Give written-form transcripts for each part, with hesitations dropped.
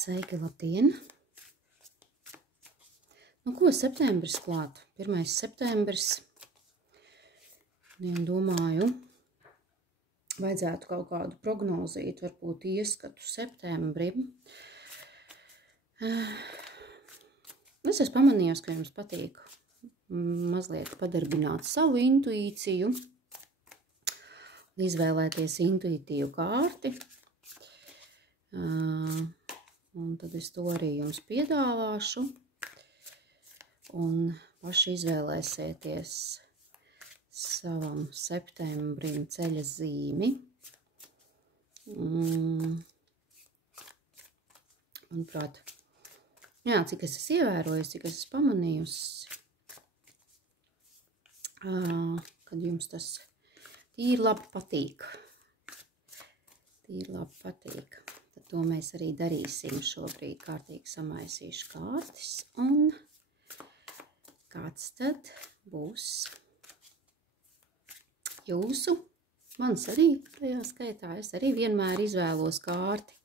Sveiki, labdien! Nu, ko septembris klāt? 1. septembris. Domāju, vajadzētu kaut kādu prognozīt, varbūt ieskatu septembrim. Es esmu pamanījusi, ka jums patīk mazliet padarbināt savu intuīciju, izvēlēties intuitīvu kārti. Un tad es to arī jums piedāvāšu. Un paši izvēlēsieties savam septembrim ceļa zīmi. Manuprāt, jā, cik es esmu ievērojusi, cik es esmu pamanījusi, kad jums tas tīri labi patīk. Tad to mēs arī darīsim šobrīd. Kārtīgi samaisīšu kārtis. Un kāds tad būs jūsu? Mans arī tajā skaitā. Es arī vienmēr izvēlos kārti,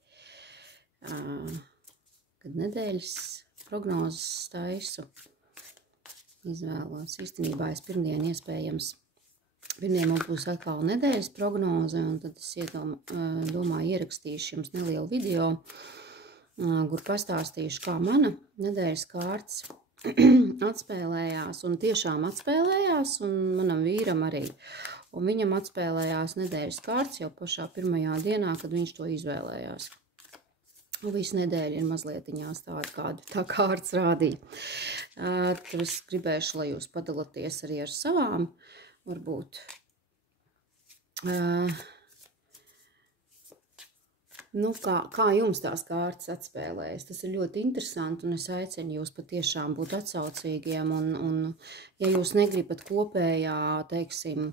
kad nedēļas prognozes taisu. Izvēlos. Īstenībā es pirmdien iespējams. Pirmdien man būs atkal nedēļas prognoze, un tad es domāju ierakstīšu jums nelielu video, kur pastāstīšu, kā mana nedēļas kārtas atspēlējās, un tiešām atspēlējās, un manam vīram arī. Un viņam atspēlējās nedēļas kārtas jau pašā pirmajā dienā, kad viņš to izvēlējās. Un visu nedēļu ir mazlietiņās tāda, kādu tā kārtas rādīja. Tad es gribēšu, lai jūs padalāties arī ar savām. Varbūt kā jums tās kārtas atspēlējas. Tas ir ļoti interesanti, un es aicinu jūs patiešām būt atsaucīgiem. Un ja jūs negribat kopējā, teiksim,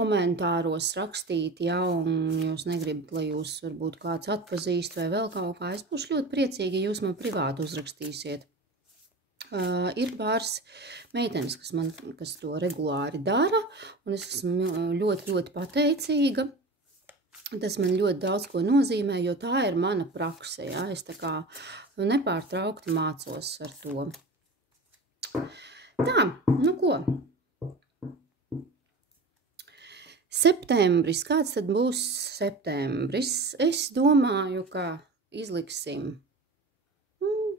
komentāros rakstīt, ja, un jūs negribat, lai jūs varbūt kāds atpazīst vai vēl kaut kā, es būšu ļoti priecīgi, ja jūs man privāti uzrakstīsiet. Ir pāris meitenes, kas to regulāri dara, un es esmu ļoti, ļoti pateicīga. Tas man ļoti daudz ko nozīmē, jo tā ir mana prakse, ja? Es tā kā nepārtraukti mācos ar to. Tā, nu ko? Septembris, kāds tad būs septembris? Es domāju, ka izliksim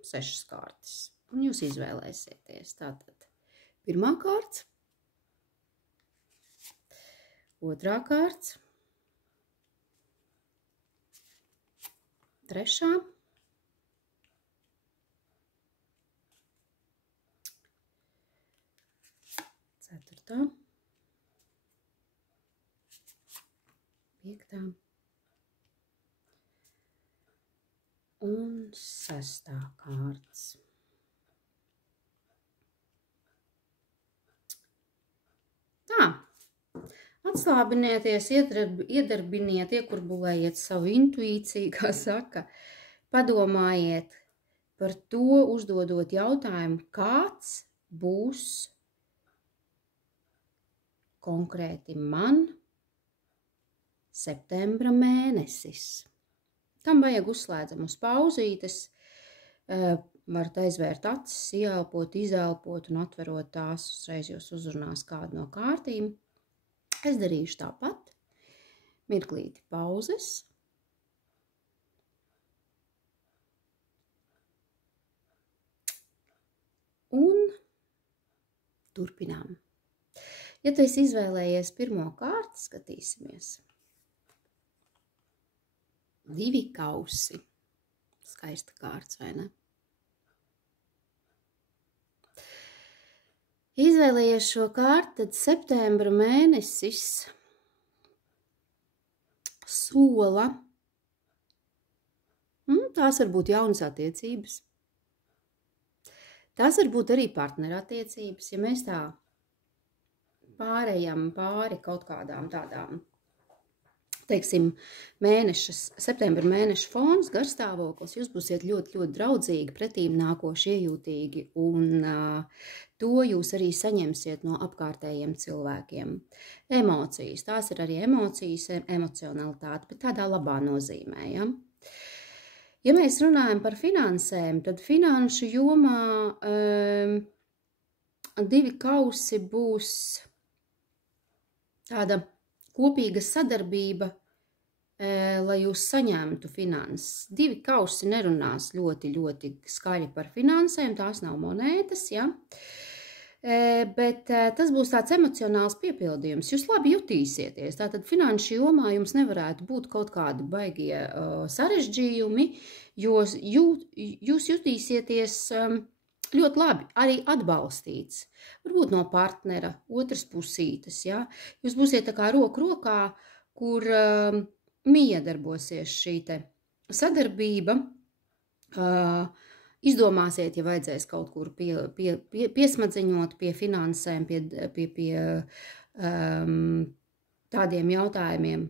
6 kārtas. Un jūs izvēlēsieties. Tātad pirmā kārts, otrā kārts, trešā, ceturtā, piektā un sestā kārts. Atslābinieties, iedarbiniet, iekurbulējiet savu intuīciju, kā saka. Padomājiet par to, uzdodot jautājumu, kāds būs konkrēti man septembra mēnesis. Tam vajag uzslēdzam uz pauzītes, varat aizvērt acis, ieelpot, izelpot un atverot tās, uzreiz jūs uzrunās kādu no kārtīm. Es darīšu tāpat, mirklīti pauzes. Un turpinām. Ja tu esi izvēlējies pirmo kārtu, skatīsimies. 2 kausi. Skaista kārts, vai ne? Izvēlējies šo kārtu, tad septembra mēnesis sola. Tās var būt jaunas attiecības. Tās var būt arī partnerattiecības, ja mēs tā pārējām pāri kaut kādām tādām teiksim, septembra mēneša fons, garstāvoklis, jūs būsiet ļoti, ļoti draudzīgi, pretīm nākoši, iejūtīgi, un to jūs arī saņemsiet no apkārtējiem cilvēkiem. Emocijas, tās ir arī emocijas, emocionalitāte, bet tādā labā nozīmē, ja? Ja mēs runājam par finansēm, tad finanšu jomā 2 kausi būs tāda kopīga sadarbība, lai jūs saņemtu finanses. 2 kausi nerunās ļoti, ļoti skaļi par finansēm, tās nav monētas, ja? Bet tas būs tāds emocionāls piepildījums. Jūs labi jutīsieties. Tātad finanšu jomā jums nevarētu būt kaut kādi baigie sarežģījumi, jo jūs jutīsieties ļoti labi, arī atbalstīts. Varbūt no partnera, otras pusītes, ja? Jūs būsiet tā kā roku rokā, kur miedarbosies šī te sadarbība, izdomāsiet, ja vajadzēs kaut kur piesmadziņot pie finansēm, pie tādiem jautājumiem.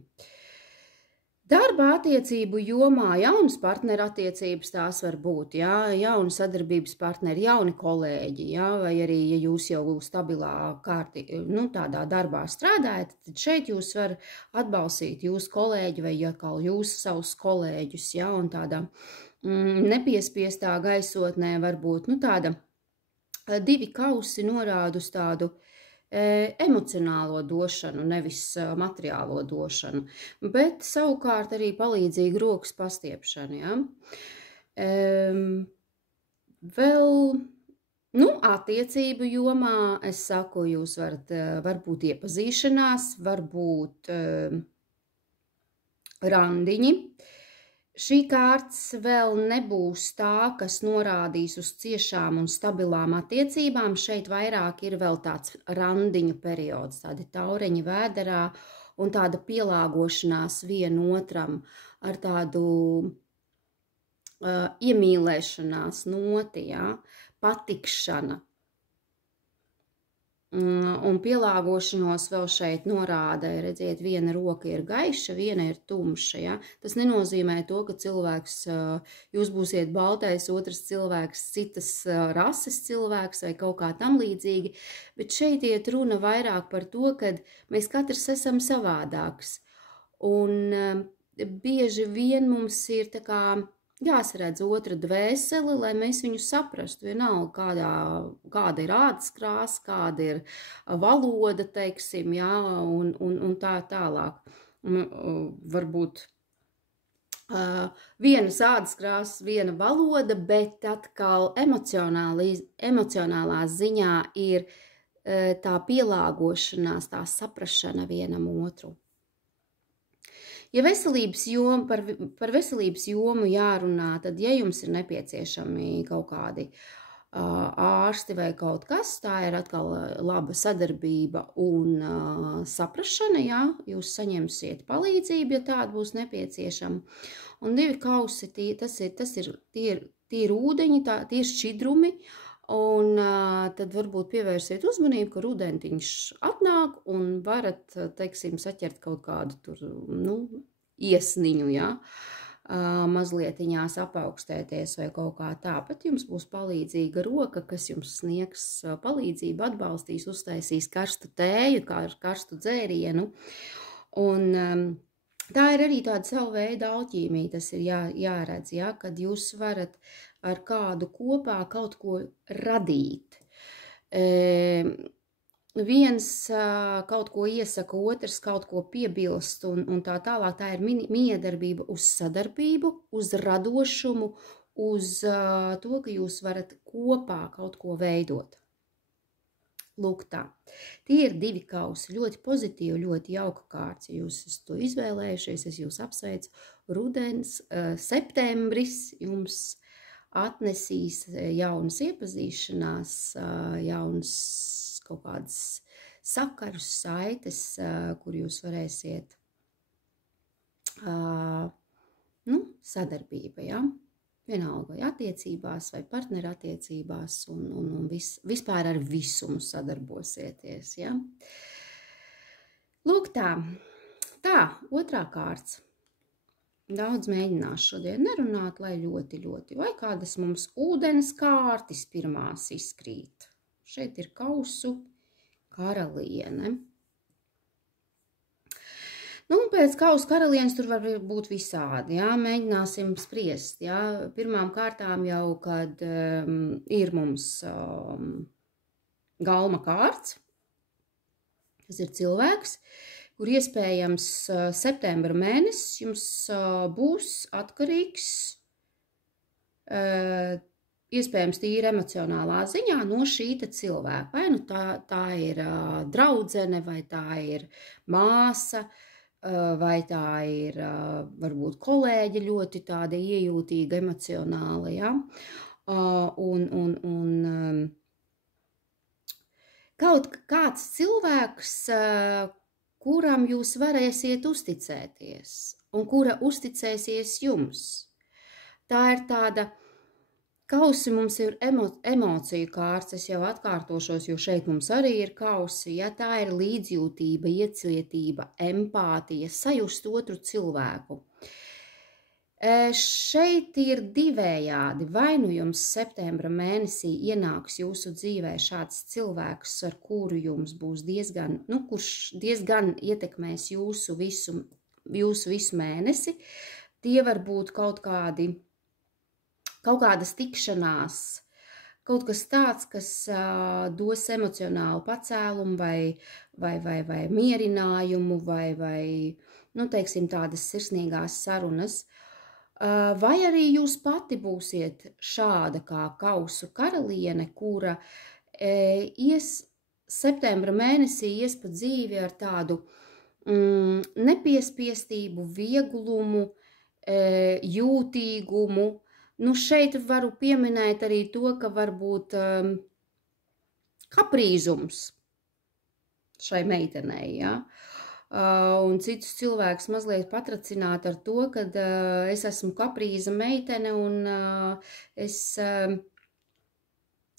Darba attiecību jomā jaunas partneru attiecības tās var būt, ja? Jauni sadarbības partneri, jauni kolēģi, ja? Vai arī, ja jūs jau stabilā tādā darbā strādājat, tad šeit jūs var atbalstīt jūsu kolēģi vai jūs savus kolēģus, ja? Un tādā nepiespiestā gaisotnē varbūt, tāda 2 kausi norāda uz tādu emocionālo došanu, nevis materiālo došanu, bet savukārt arī palīdzīgu rokas pastiepšanu, ja? Vēl, attiecību jomā, es saku, jūs varbūt iepazīšanās, varbūt randiņi. Šī kārts vēl nebūs tā, kas norādīs uz ciešām un stabilām attiecībām. Šeit vairāk ir vēl tāds randiņu periods, tādi taureņi vēderā un tāda pielāgošanās vienotram ar tādu iemīlēšanās noti, ja? Patikšana. Un pielāgošanos vēl šeit norāda, redziet, viena roka ir gaiša, viena ir tumša, ja? Tas nenozīmē to, ka cilvēks, jūs būsiet baltais, otrs cilvēks, citas rases cilvēks vai kaut kā tam līdzīgi, bet šeit iet runa vairāk par to, ka mēs katrs esam savādāks. Un bieži vien mums ir tā kā jāsaredz otra dvēseli, lai mēs viņu saprastu. Vienalga, kāda ir ādas krāsa, kāda ir valoda, teiksim, jā, un tā tālāk. Varbūt vienas ādas krāsas, viena valoda, bet atkal emocionālā ziņā ir tā pielāgošanās, tā saprašana vienam otru. Ja par veselības jomu jārunā, tad, ja jums ir nepieciešami kaut kādi ārsti vai kaut kas, tā ir atkal laba sadarbība un saprašana, jā, jūs saņemsiet palīdzību, ja tāda būs nepieciešama. Un 2 kausi, tie ir ūdeņi, tie ir šķidrumi, un tad varbūt pievērsiet uzmanību, ka rudentiņš atnāk un varat, teiksim, saķert kaut kādu tur, iesniņu, ja? Mazlietiņās apaugstēties vai kaut kā tā, bet jums būs palīdzīga roka, kas jums sniegs palīdzību, atbalstīs, uztaisīs karstu tēju, karstu dzērienu, un tā ir arī tāda savu veidu alķīmija, tas ir jāredz, ja? Kad jūs varat ar kādu kopā kaut ko radīt. Viens kaut ko iesaka, otrs kaut ko piebilst un tā tālāk. Tā ir miedarbība uz sadarbību, uz radošumu, uz to, ka jūs varat kopā kaut ko veidot. Lūk tā. Tie ir 2 kausi, ļoti pozitīvi, ļoti jauka kārts. Ja jūs esat to izvēlējušies, es jūs apsveicu. Rudens, septembris jums atnesīs jaunas iepazīšanās, jaunas kaut kādas sakarus, saites, kur jūs varēsiet sadarbība, ja? Vienalga vai attiecībās, vai partneru attiecībās, un vispār ar visumu sadarbosieties, ja? Lūk tā, Tā, otrā kārts. Daudz mēģinās šodien nerunāt, lai ļoti, vai kādas mums ūdens kārtis pirmās izkrīt. Šeit ir kausu karaliene. Nu, pēc kausu karalienes tur var būt visādi, jā, mēģināsim spriest, jā. Pirmām kārtām jau, kad ir mums galma kārts, tas ir cilvēks, kur iespējams septembra mēnesis jums būs atkarīgs, iespējams tīri emocionālā ziņā no šīta cilvēka. Vai nu tā ir draudzene, vai tā ir māsa, vai tā ir varbūt kolēģi ļoti tāda iejūtīga emocionāla, ja? Kaut kāds cilvēks, kuram jūs varēsiet uzticēties un kura uzticēsies jums. Tā ir tāda, kausi mums ir emociju kārts, es jau atkārtošos, jo šeit mums arī ir kausi, ja tā ir līdzjūtība, iecietība, empātija, sajust otru cilvēku. Šeit ir divējādi, vai nu jums septembra mēnesī ienāks jūsu dzīvē šāds cilvēks, ar kuru jums būs kurš diezgan ietekmēs jūsu visu mēnesi. Tie var būt kaut kādas tikšanās, kaut kas tāds, kas dos emocionālu pacēlumu vai mierinājumu vai nu, teiksim, tādas sirsnīgās sarunas. Vai arī jūs pati būsiet šāda kā kausu karaliene, kura septembra mēnesī ies pa dzīvi ar tādu nepiespiestību, vieglumu, jūtīgumu. Nu, šeit varu pieminēt arī to, ka varbūt kaprīzums šai meitenei, ja? Un citus cilvēkus mazliet patracināt ar to, ka es esmu kaprīza meitene un es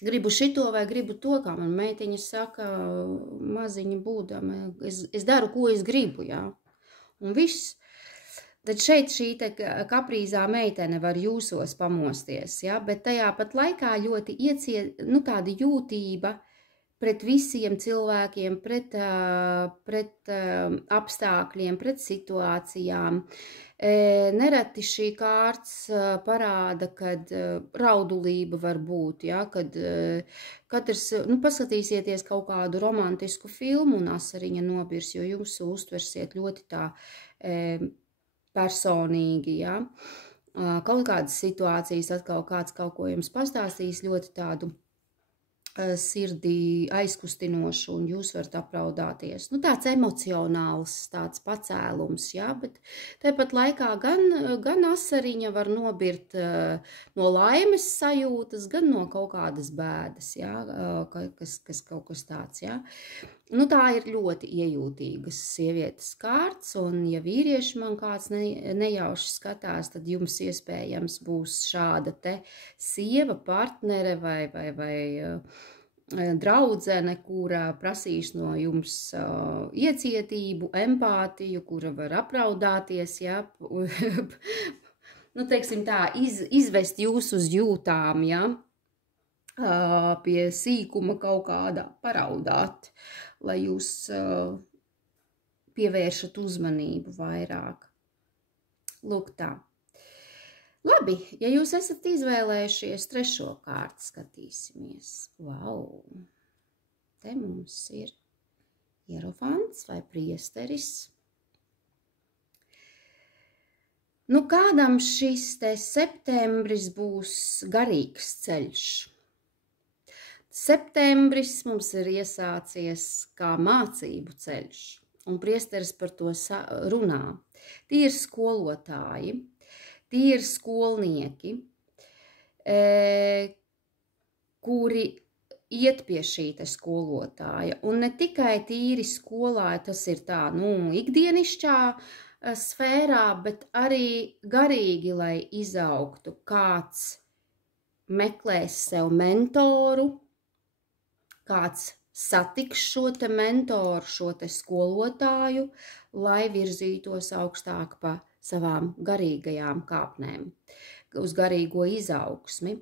gribu šito vai gribu to, kā man meitiņa saka, maziņa būdama, es daru, ko es gribu, jā, un viss. Tad šeit šī te kaprīzā meitene var jūsos pamosties, jā, bet tajā pat laikā ļoti tāda jūtība pret visiem cilvēkiem, pret apstākļiem, pret situācijām. Nereti šī kārts parāda, kad raudulība var būt, ja, kad katrs, paskatīsieties kaut kādu romantisku filmu un asariņa nobirs, jo jūs uztversiet ļoti tā personīgi, ja. Kaut kādas situācijas atkal kāds kaut ko jums pastāstīs ļoti tādu sirdī aizkustinošu, un jūs varat apraudāties. Tāds emocionāls, tāds pacēlums, jā, bet tāpat laikā gan asariņa var nobirt no laimes sajūtas, gan no kaut kādas bēdas, jā, kas kaut kas tāds, jā. Tā ir ļoti iejūtīgas sievietes kārts, un ja vīrieši man kāds nejauši skatās, tad jums iespējams būs šāda te sieva, partnere vai draudzene, kura prasīs no jums iecietību, empātiju, kura var apraudāties, ja, teiksim tā, izvest jūs uz jūtām, ja, pie sīkuma kaut kādā paraudāt, lai jūs pievēršat uzmanību vairāk. Lūk tā. Labi, ja jūs esat izvēlējušies trešo kārtu, skatīsimies. Vau! Te mums ir ierofants vai priesteris. Kādam šis te septembris būs garīgs ceļš? Septembris mums ir iesācies kā mācību ceļš, un priesteris par to runā. Tie ir skolotāji, tie ir skolnieki, kuri iet pie šī te skolotāja, un ne tikai tīri skolā, tas ir tā, ikdienišķā sfērā, bet arī garīgi, lai izaugtu, kāds meklēs sev mentoru, kāds satiks šo te mentoru, šo te skolotāju, lai virzītos augstāk pa savām garīgajām kāpnēm, uz garīgo izaugsmi.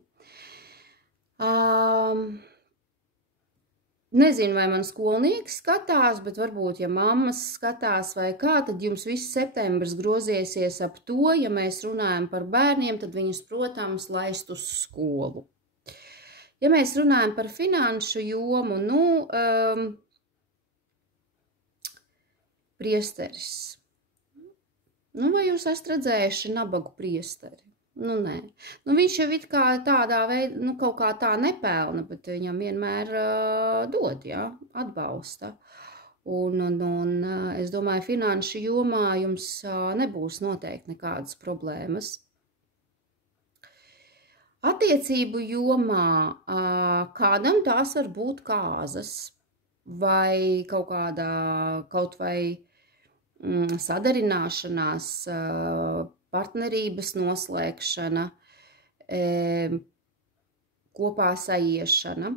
Nezinu, vai man skolnieki skatās, bet varbūt, ja mammas skatās vai kā, tad jums viss septembris groziesies ap to, ja mēs runājam par bērniem, tad viņus, protams, laist uz skolu. Ja mēs runājam par finanšu jomu, priesteris. Vai jūs esat redzējuši nabagu priesteri? Nē. Viņš jau it kā tādā veidā, kaut kā tā nepelna, bet viņam vienmēr dod, atbalsta. Un es domāju, finanšu jomā jums nebūs noteikti nekādas problēmas. Attiecību jomā kādam tās var būt kāzas vai kaut vai sadarināšanās, partnerības noslēgšana, kopā saiešana.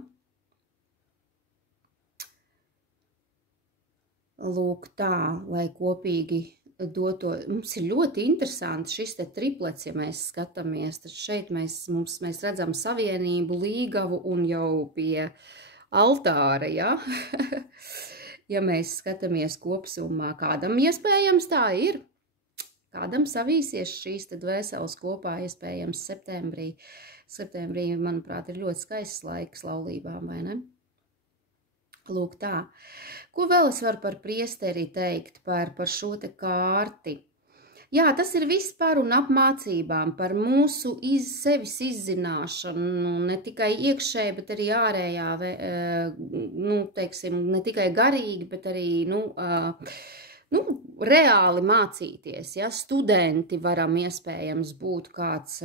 Lūk tā, lai kopīgi doto. Mums ir ļoti interesanti šis te triplets, ja mēs skatāmies. Tad šeit mēs redzam savienību, līgavu un jau pie altāra, Ja mēs skatāmies kopsumā, kādam iespējams tā ir. Kādam savīsies šīs tad vēseles kopā, iespējams, septembrī. Septembrī, manuprāt, ir ļoti skaists laiks laulībām, vai ne? Lūk tā. Ko vēl es varu par priesteri teikt, par šo te kārti? Jā, tas ir viss par un ap mācībām, par mūsu sevis izzināšanu, ne tikai iekšēji, bet arī ārējā, ne tikai garīgi, bet arī, reāli mācīties, studenti varam iespējams būt kāds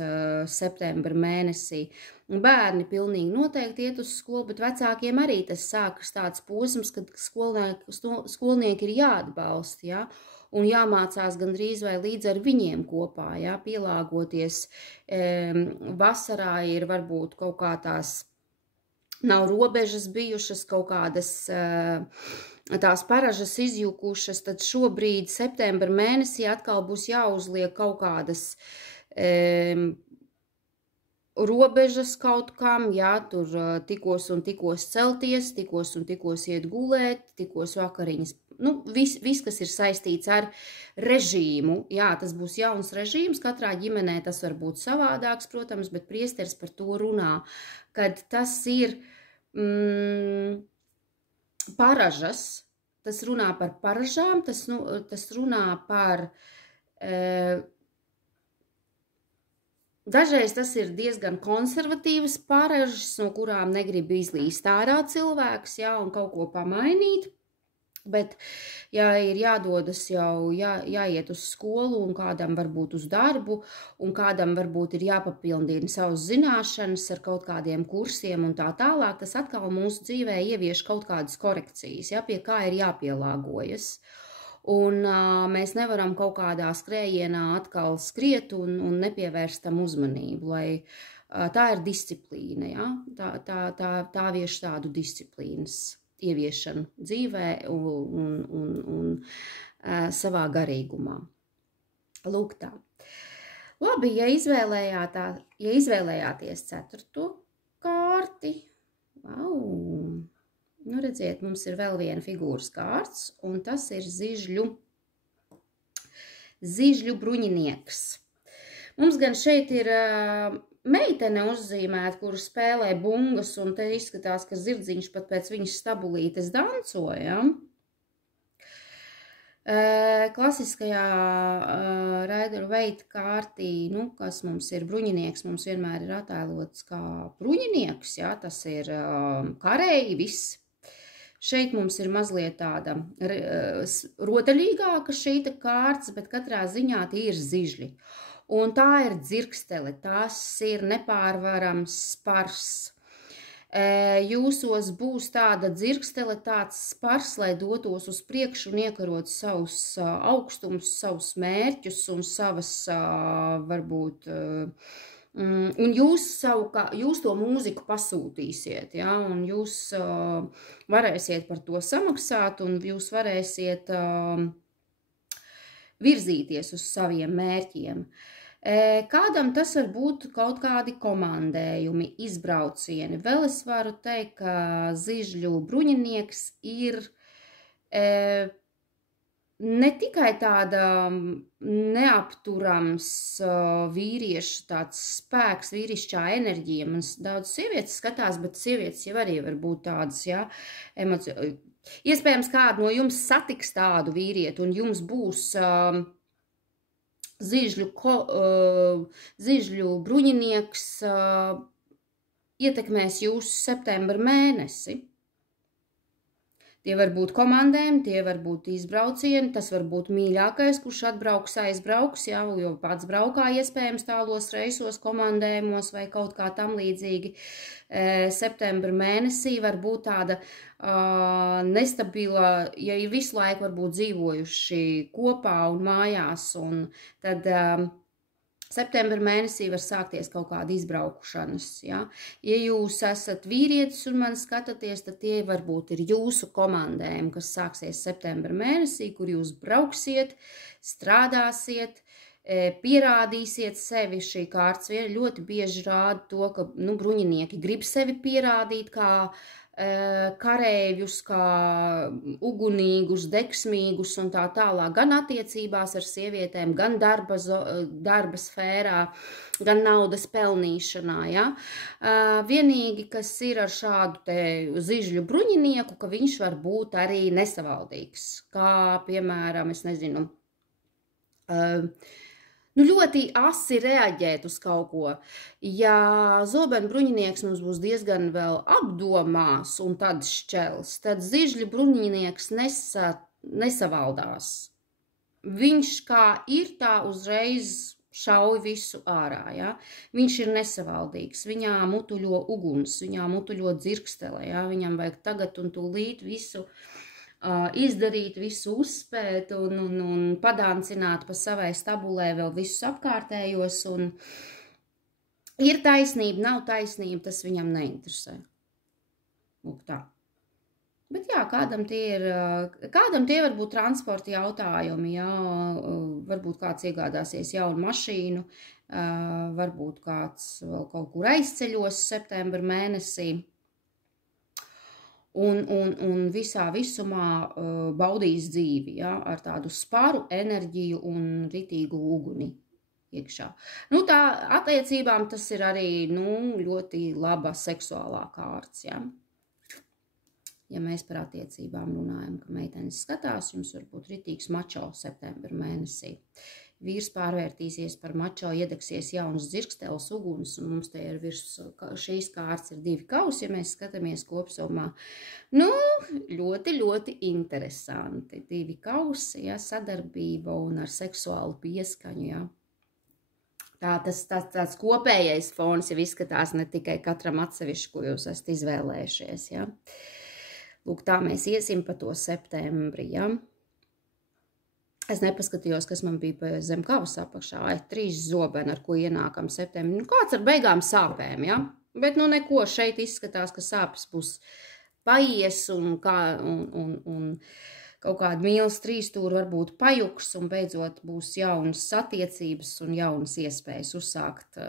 septembra mēnesī. Bērni pilnīgi noteikti iet uz skolu, bet vecākiem arī tas sākas tāds posms, kad skolnieki ir jāatbalsta, un jāmācās gandrīz vai līdz ar viņiem kopā, pielāgoties. Vasarā ir varbūt kaut kā tās, nav robežas bijušas, kaut kādas tās paražas izjukušas, tad šobrīd septembra mēnesī atkal būs jāuzliek kaut kādas robežas kaut kam, tur tikos un tikos celties, tikos un tikos iet gulēt, tikos vakariņas. Viss, kas ir saistīts ar režīmu, tas būs jauns režīms, katrā ģimenē tas var būt savādāks, protams, bet priesteris par to runā, kad tas ir paražas, tas runā par paražām, tas runā par, dažreiz tas ir diezgan konservatīvas paražas, no kurām negrib izlīst ārā cilvēks, un kaut ko pamainīt. Bet, ja ir jādodas jau, jāiet uz skolu un kādam varbūt uz darbu, un kādam varbūt ir jāpapildina savas zināšanas ar kaut kādiem kursiem un tā tālāk, tas atkal mūsu dzīvē ievieš kaut kādas korekcijas, pie kā ir jāpielāgojas. Un mēs nevaram kaut kādā skrējienā atkal skriet un nepievērst tam uzmanību, lai tā ir disciplīna, tā vieš tādu disciplīnas ieviešanu dzīvē un savā garīgumā. Lūk tā. Labi, ja izvēlējāties 4. kārti, redziet, mums ir vēl viena figūras kārts, un tas ir zižļu bruņinieks. Mums gan šeit ir meitene uzzīmēta, kuru spēlē bungas, un te izskatās, ka zirdziņš pat pēc viņas stabulītes dancoja. Klasiskajā Rider Waite kārtī, kas mums ir bruņinieks, mums vienmēr ir attēlots kā bruņinieks, tas ir kareivis. Šeit mums ir mazliet tāda rotaļīgāka šīta kārts, bet katrā ziņā tie ir zižļi. Un tā ir dzirkstele, tas ir nepārvarams spars. Jūsos būs tāda dzirkstele, tāds spars, lai dotos uz priekšu un iekarot savus augstumus, savus mērķus un savas, varbūt, un jūs to mūziku pasūtīsiet, un jūs varēsiet par to samaksāt, un jūs varēsiet virzīties uz saviem mērķiem. Kādam tas var būt kaut kādi komandējumi, izbraucieni. Vēl es varu teikt, ka Zižļu bruņinieks ir ne tikai tāda neapturams vīriešu tāds spēks, vīrišķā enerģija. Man daudz sievietes skatās, bet sievietes jau arī var būt tādas, jā, iespējams, kādu no jums satiks tādu vīrieti, un jums būs Zižļu bruņinieks ietekmēs jūsu septembra mēnesi. Tie var būt komandējumi, tie var būt izbraucieni, tas var būt mīļākais, kurš atbrauks, aizbrauks, jā, jo pats braukā iespējams tālos reisos, komandējumos vai kaut kā tam līdzīgi. Septembra mēnesī var būt tāda nestabila, ja ir visu laiku varbūt dzīvojuši kopā un mājās, un tad septembra mēnesī var sākties kaut kāda izbraukšanas, ja? Ja jūs esat vīrietis un man skatāties, tad tie varbūt ir jūsu komandējumi, kas sāksies septembra mēnesī, kur jūs brauksiet, strādāsiet, pierādīsiet sevi. Šī kārtas ļoti bieži rāda to, ka bruņinieki grib sevi pierādīt kā karēļus, kā ugunīgus, degsmīgus un tā tālāk, gan attiecībās ar sievietēm, gan darba sfērā, gan naudas pelnīšanā, ja? Vienīgi, kas ir ar šādu te Zižļu bruņinieku, ka viņš var būt arī nesavaldīgs, kā, piemēram, es nezinu, ļoti asi reaģēt uz kaut ko. Ja zobenu bruņinieks mums būs diezgan vēl apdomās un tad šķels, tad Zižļu bruņinieks nesavaldās. Viņš kā ir, tā uzreiz šauj visu ārā, ja? Viņš ir nesavaldīgs, viņā mutuļo uguns, viņā mutuļo dzirkstele, ja? Viņam vajag tagad un tūlīt visu izdarīt, visu uzspēt un padāncināt pa savai stabulē vēl visus apkārtējos, un ir taisnība, nav taisnība, tas viņam neinteresē. Lūk tā. Bet jā, kādam tie var būt transporta jautājumi, jā, varbūt kāds iegādāsies jaunu mašīnu, varbūt kāds vēl kaut kur aizceļos septembra mēnesī. Un visā visumā baudīs dzīvi, ja, ar tādu sparu, enerģiju un ritīgu uguni iekšā. Tā attiecībām tas ir arī, ļoti laba seksuālā kārts, ja. Ja mēs par attiecībām runājam, ka meitenes skatās, jums var būt ritīgs mačo septembra mēnesī. Vīrs pārvērtīsies par mačo, iedegsies jaunas dzirksteles uguns, un mums te ir virs šīs kārtas ir 2 kausi, ja mēs skatāmies kopsumā. Ļoti, ļoti interesanti. 2 kausi, ja, sadarbība un ar seksuālu pieskaņu, ja. Tāds kopējais fons jau izskatās ne tikai katram atsevišķi, ko jūs esat izvēlējušies, ja. Lūk, tā mēs iesim pa to septembri, ja. Es nepaskatījos, kas man bija zem kavas apakšā. 3 zobeni, ar ko ienākam septembrī. Kāds ar beigām sāpēm, ja? Bet neko, šeit izskatās, ka sāpes būs paies un kaut kāda mīlas 3 stūri varbūt pajuks un beidzot būs jaunas attiecības un jaunas iespējas uzsākt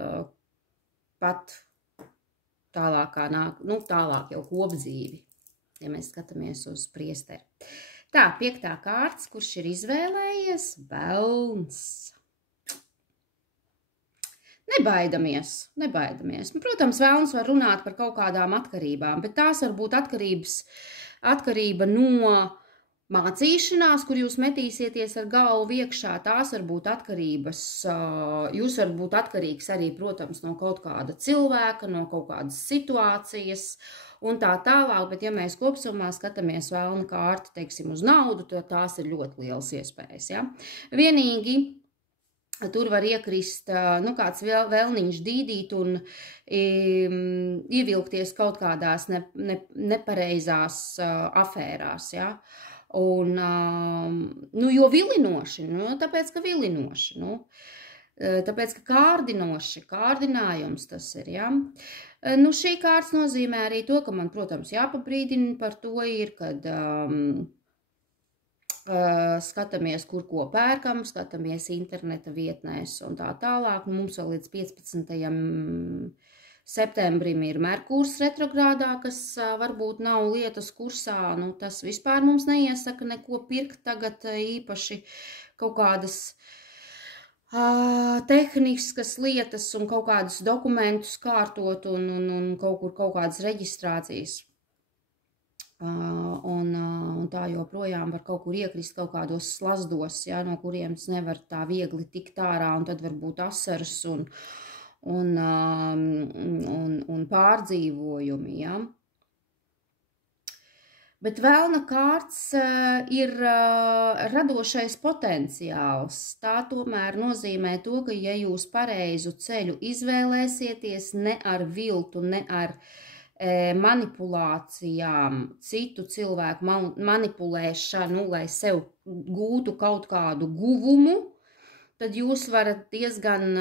pat tālākā tālāk jau kopdzīvi, ja mēs skatāmies uz priesteri. Tā, 5. kārts, kurš ir izvēlējies? Velns. Nebaidamies. Protams, velns var runāt par kaut kādām atkarībām, bet tās var būt atkarība no mācīšanās, kur jūs metīsieties ar galvu iekšā. Tās var būt atkarības, jūs varat būt atkarīgs arī, protams, no kaut kāda cilvēka, no kaut kādas situācijas, un tā tālāk, bet ja mēs kopsumā skatāmies velna kārti, teiksim, uz naudu, tad tās ir ļoti liels iespējas, ja. Vienīgi tur var iekrist, kāds velniņš dīdīt un ievilkties kaut kādās nepareizās afērās, ja. Un, jo vilinoši, tāpēc, ka vilinoši, tāpēc, ka kārdinājums tas ir, ja. Šī kārts nozīmē arī to, ka man, protams, jāpabrīdina par to ir, kad skatāmies, kur ko pērkam, skatāmies interneta vietnēs un tā tālāk. Mums vēl līdz 15. septembrim ir Merkūrs retrogrādā, kas varbūt nav lietas kursā. Nu, tas vispār mums neiesaka neko pirkt tagad īpaši kaut kādas tehniskas lietas un kaut kādus dokumentus kārtot un kaut kādas reģistrācijas. Un tā joprojām var kaut kur iekrist kaut kādos slazdos, ja, no kuriem nevar tā viegli tikt ārā, un tad var būt asaras un pārdzīvojumi, ja. Bet vēlna kārts ir radošais potenciāls. Tā tomēr nozīmē to, ka ja jūs pareizu ceļu izvēlēsieties ne ar viltu, ne ar manipulācijām, citu cilvēku manipulēšanu, lai sev gūtu kaut kādu guvumu, tad jūs varat diezgan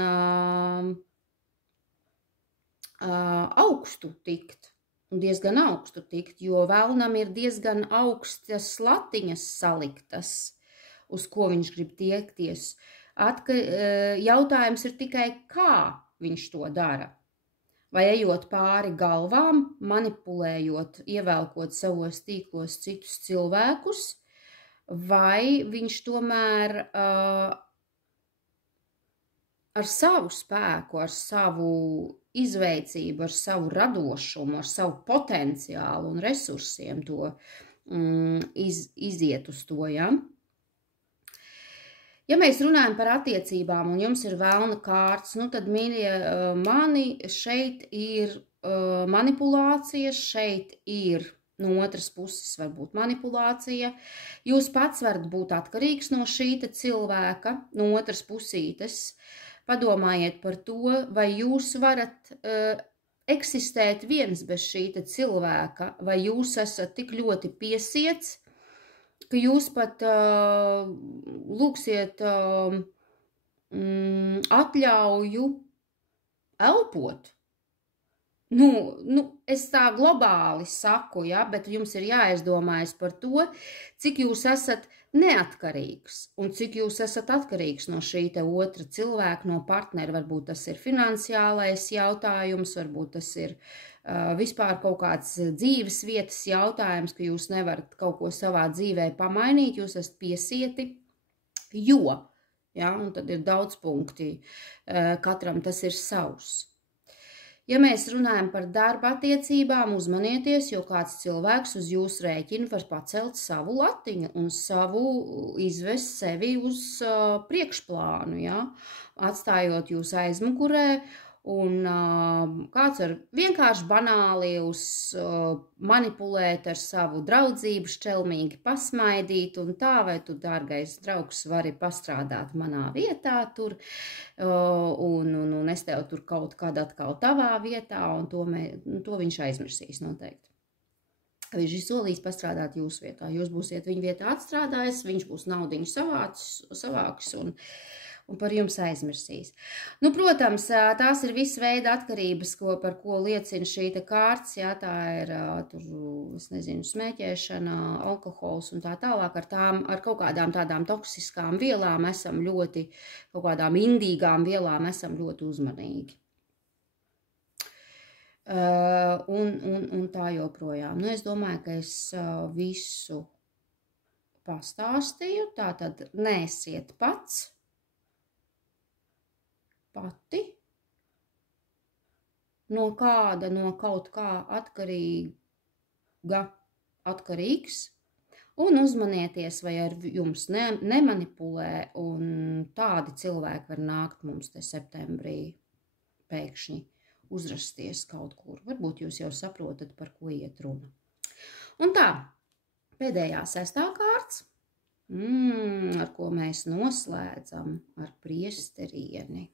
augstu tikt. Diezgan augstu tikt, jo vēlnam ir diezgan augstas latiņas saliktas, uz ko viņš grib tiekties. Jautājums ir tikai, kā viņš to dara. Vai ejot pāri galvām, manipulējot, ievelkot savos tīklos citus cilvēkus, vai viņš tomēr ar savu spēku, ar savu izveicību, ar savu radošumu, ar savu potenciālu un resursiem to iziet uz to, ja? Ja mēs runājam par attiecībām un jums ir vēlna kārts, nu tad, mīļie, mani šeit ir manipulācija, šeit ir no otras puses varbūt manipulācija. Jūs pats varat būt atkarīgs no šīta cilvēka, no otras pusītes. Padomājiet par to, vai jūs varat eksistēt viens bez šīta cilvēka, vai jūs esat tik ļoti piesiets, ka jūs pat lūksiet atļauju elpot. Nu, es tā globāli saku, ja, bet jums ir jāizdomājas par to, cik jūs esat neatkarīgs un cik jūs esat atkarīgs no šī te otra cilvēka, no partnera. Varbūt tas ir finansiālais jautājums, varbūt tas ir vispār kaut kāds dzīves vietas jautājums, ka jūs nevarat kaut ko savā dzīvē pamainīt, jūs esat piesieti, jo, ja, un tad ir daudz punkti, katram tas ir savs. Ja mēs runājam par darba attiecībām, uzmanieties, jo kāds cilvēks uz jūsu rēķinu var pacelt savu latiņu un izvest sevi uz priekšplānu, ja, atstājot jūs aizmugurē. Un kāds var vienkārši banāli manipulēt ar savu draudzību, šķelmīgi pasmaidīt un tā, vai tu, dārgais draugs, vari pastrādāt manā vietā tur, un es tev tur kaut kad atkal tavā vietā, un to viņš aizmirsīs noteikti. Viņš solīs pastrādāt jūsu vietā. Jūs būsiet viņa vietā atstrādājis, viņš būs naudiņu savāks un par jums aizmirsīs. Nu, protams, tās ir visa veida atkarības, par ko liecina šī te kārts, jā, tā ir, es nezinu, smēķēšana, alkohols un tā tālāk, ar kaut kādām tādām toksiskām vielām esam kaut kādām indīgām vielām esam ļoti uzmanīgi. Un tā joprojām. Nu, es domāju, ka es visu pastāstīju, tātad neesiet pati, no kaut kā atkarīgs, un uzmanieties, vai ar jums nemanipulē, un tādi cilvēki var nākt mums te septembrī pēkšņi uzrasties kaut kur. Varbūt jūs jau saprotat, par ko iet runa. Un tā, pēdējā 6. kārts, ar ko mēs noslēdzam ar priesterieni.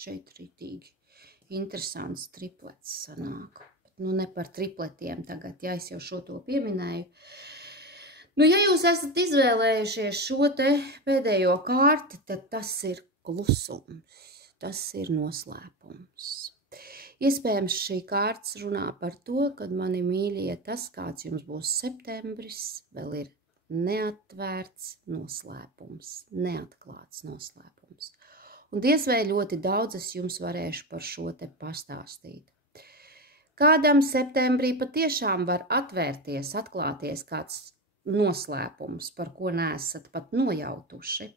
Šeit ritīgi interesants triplets sanāk. Nu, ne par tripletiem tagad, ja es jau šo to pieminēju. Nu, ja jūs esat izvēlējušies šo te pēdējo kārti, tad tas ir klusums, tas ir noslēpums. Iespējams, šī kārts runā par to, kad mani mīļie, tas, kāds jums būs septembris, vēl ir neatvērts noslēpums, neatklāts noslēpums. Un diez vai ļoti daudz es jums varēšu par šo te pastāstīt. Kādam septembrī patiešām var atvērties, atklāties kāds noslēpums, par ko neesat pat nojautuši.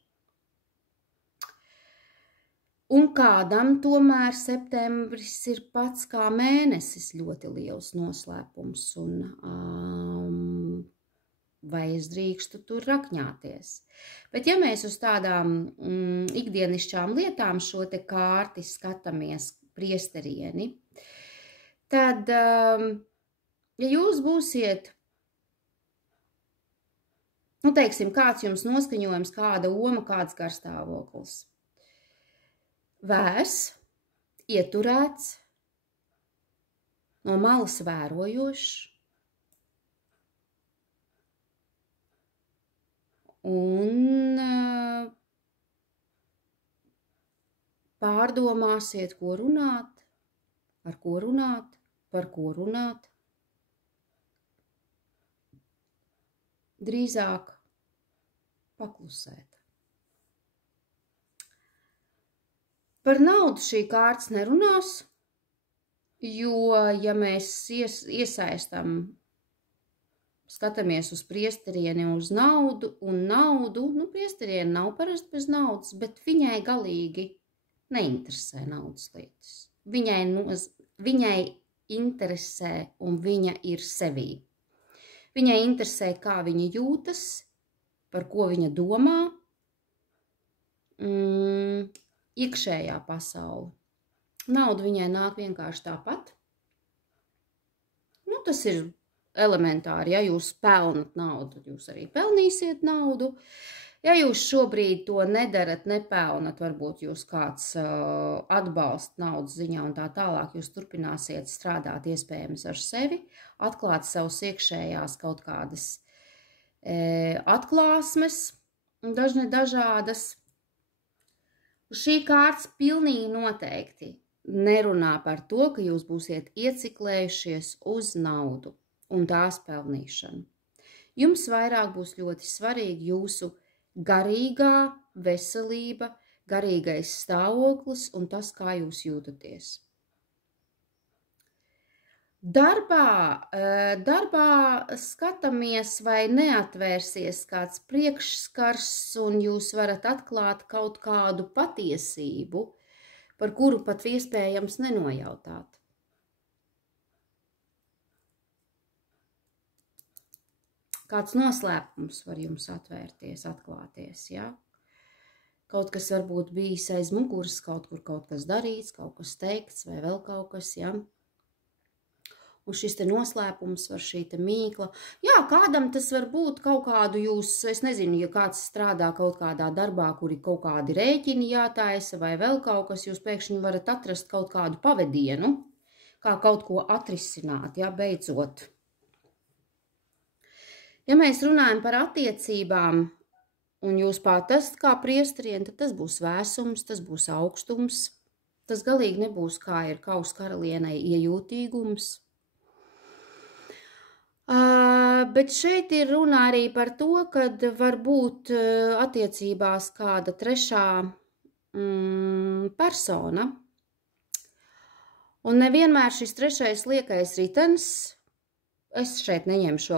Un kādam tomēr septembris ir pats kā mēnesis ļoti liels noslēpums, un vai es drīkstu tur rakņāties. Bet ja mēs uz tādām ikdienišķām lietām šo te kārti skatāmies priesterieni, tad, ja jūs būsiet, teiksim, kāds jums noskaņojums, kāda oma, kāds garstāvoklis, vērs, ieturēts, no malas vērojošs, un pārdomāsiet, ko runāt, ar ko runāt, par ko runāt. Drīzāk paklusēt. Par naudu šī kārtas nerunās, jo, ja mēs iesaistam, skatāmies uz priesterieni uz naudu, un naudu, priesterieni nav parasti bez naudas, bet viņai galīgi neinteresē naudas lietas. Viņai interesē, un viņa ir sevī. Viņai interesē, kā viņa jūtas, par ko viņa domā, iekšējā pasaule. Nauda viņai nāk vienkārši tāpat. Tas ir elementāri. Ja jūs pelnat naudu, tad jūs arī pelnīsiet naudu. Ja jūs šobrīd to nedarat, nepelnat, varbūt jūs kāds atbalsta naudas ziņā un tā tālāk, jūs turpināsiet strādāt iespējams ar sevi, atklāt savus iekšējās kaut kādas atklāsmes, dažādas. Šī kārtas pilnīgi noteikti nerunā par to, ka jūs būsiet ieciklējušies uz naudu un tās pelnīšanu. Jums vairāk būs ļoti svarīgi jūsu garīgā veselība, garīgais stāvoklis un tas, kā jūs jūtaties. Darbā skatāmies, vai neatvērsies kāds priekšskars un jūs varat atklāt kaut kādu patiesību, par kuru pat iespējams nenojautāt. Kāds noslēpums var jums atvērties, atklāties, ja? Kaut kas varbūt bijis aiz muguras, kaut kur kaut kas darīts, kaut kas teikts vai vēl kaut kas, ja? Un šis te noslēpums var šī te mīkla. Jā, kādam tas var būt kaut kādu jūs, es nezinu, ja kāds strādā kaut kādā darbā, kur ir kaut kādi rēķini jātaisa vai vēl kaut kas, jūs pēkšņi varat atrast kaut kādu pavedienu, kā kaut ko atrisināt, ja, beidzot. Ja mēs runājam par attiecībām, un jūs pārtastat kā priesterieni, tad tas būs vēsums, tas būs augstums, tas galīgi nebūs, kā ir kausa karalienei, iejūtīgums. Bet šeit ir runa arī par to, kad var būt attiecībās kāda trešā persona, un nevienmēr šis trešais liekais ritens. Es šeit neņemšu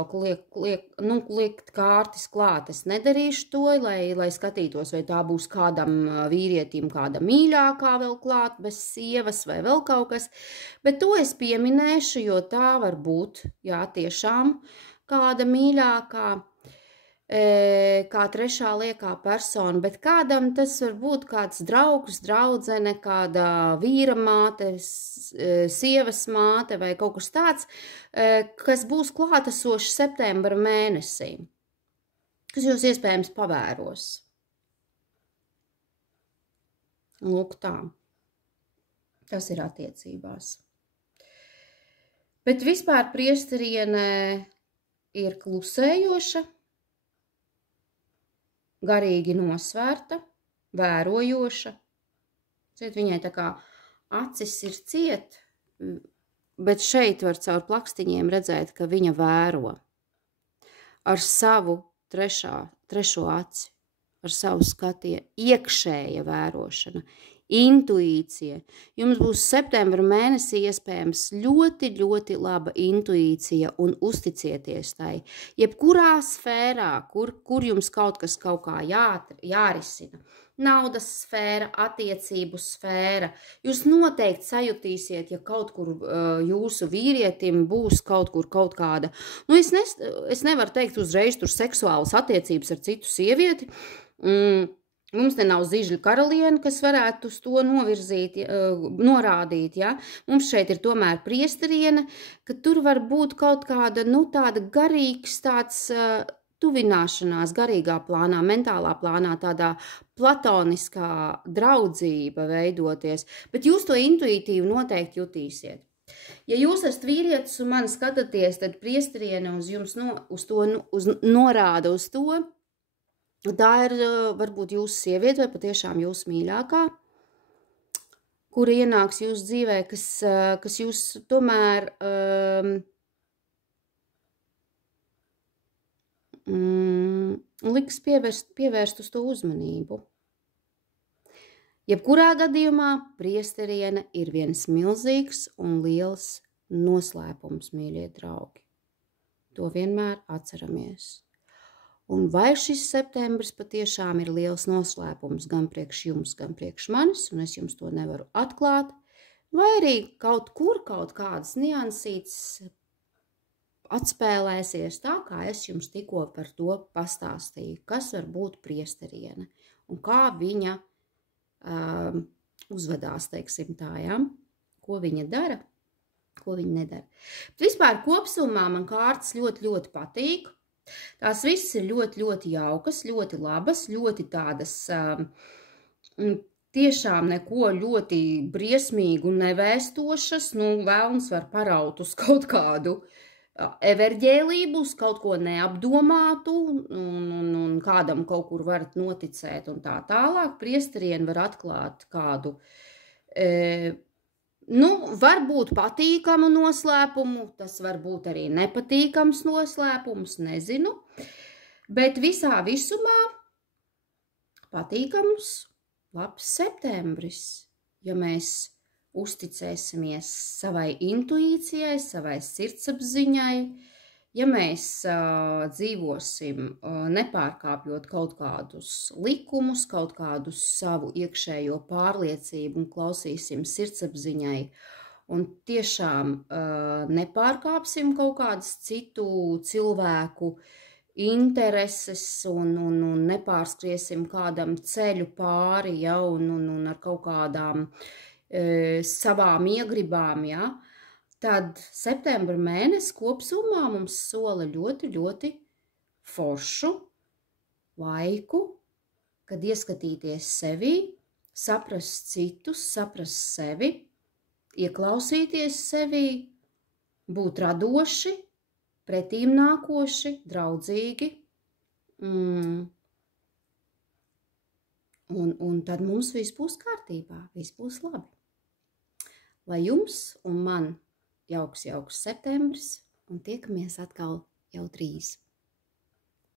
liekt kārtis klāt, es nedarīšu to, lai skatītos, vai tā būs kādam vīrietim, kāda mīļākā vēl klāt, bez sievas vai vēl kaut kas, bet to es pieminēšu, jo tā var būt, jā, tiešām kāda mīļākā, kā trešā liekā persona, bet kādam tas var būt kāds draugs, draudzene, kāda vīra māte, sievas māte vai kaut kas tāds, kas būs klātesoši septembra mēnesī, kas jūs iespējams pavēros. Lūk tā. Tas ir attiecībās. Bet vispār priesteriene ir klusējoša, garīgi nosvērta, vērojoša. Viņai tā kā acis ir ciet, bet šeit var caur plakstiņiem redzēt, ka viņa vēro ar savu trešo aci, ar savu skatienu, iekšēja vērošana, intuīcija. Jums būs septembra mēnesī iespējams ļoti, ļoti laba intuīcija un uzticieties tai. Jebkurā sfērā, kur jums kaut kas kaut kā jārisina, naudas sfēra, attiecību sfēra, jūs noteikti sajutīsiet, ja kaut kur jūsu vīrietim būs kaut kur kaut kāda, nu es nevaru teikt uzreiz tur seksuālas attiecības ar citu sievieti, mums te nav zižļu karaliene, kas varētu uz to novirzīt, norādīt, ja? Mums šeit ir tomēr priesteriene, ka tur var būt kaut kāda, nu tāda garīgs tāds tuvināšanās garīgā plānā, mentālā plānā, tādā platoniskā draudzība veidoties, bet jūs to intuitīvi noteikti jutīsiet. Ja jūs esat vīrietis un mani skatāties, tad priesteriene uz jums norāda uz to, tā ir varbūt jūsu sieviete vai patiešām jūsu mīļākā, kura ienāks jūsu dzīvē, kas jūs tomēr liks pievērst uz to uzmanību. Jebkurā gadījumā priesteriene ir viens milzīgs un liels noslēpums, mīļie draugi. To vienmēr atceramies. Un vai šis septembris patiešām ir liels noslēpums gan priekš jums, gan priekš manis, un es jums to nevaru atklāt, vai arī kaut kur kaut kādas niansītas atspēlēsies tā, kā es jums tikko par to pastāstīju, kas var būt priesteriene un kā viņa uzvedās, teiksim tā, ja? Ko viņa dara, ko viņa nedara. Bet vispār kopsumā man kārtas ļoti, ļoti patīk. Tās visas ir ļoti, ļoti jaukas, ļoti labas, ļoti tādas tiešām neko ļoti briesmīgu nevēstošas, nu vēlns var paraut uz kaut kādu everģēlību, uz kaut ko neapdomātu un kādam kaut kur varat noticēt un tā tālāk. Priesterieni var atklāt kādu, nu, varbūt patīkamu noslēpumu, tas var būt arī nepatīkams noslēpums, nezinu, bet visā visumā patīkams, labs septembris, ja mēs uzticēsimies savai intuīcijai, savai sirdsapziņai, ja mēs dzīvosim nepārkāpjot kaut kādus likumus, kaut kādu savu iekšējo pārliecību un klausīsim sirdsapziņai un tiešām nepārkāpsim kaut kādas citu cilvēku intereses un nepārskriesim kādam ceļu pāri, ja, un ar kaut kādām savām iegribām, ja, tad septembra mēnesis kopsumā mums sola ļoti, ļoti foršu laiku, kad ieskatīties sevī, saprast citus, saprast sevi, ieklausīties sevī, būt radoši, pretīm nākoši, draudzīgi, un tad mums viss būs kārtībā, viss būs labi. Lai jums un man jauks septembris, un tiekamies atkal jau drīz.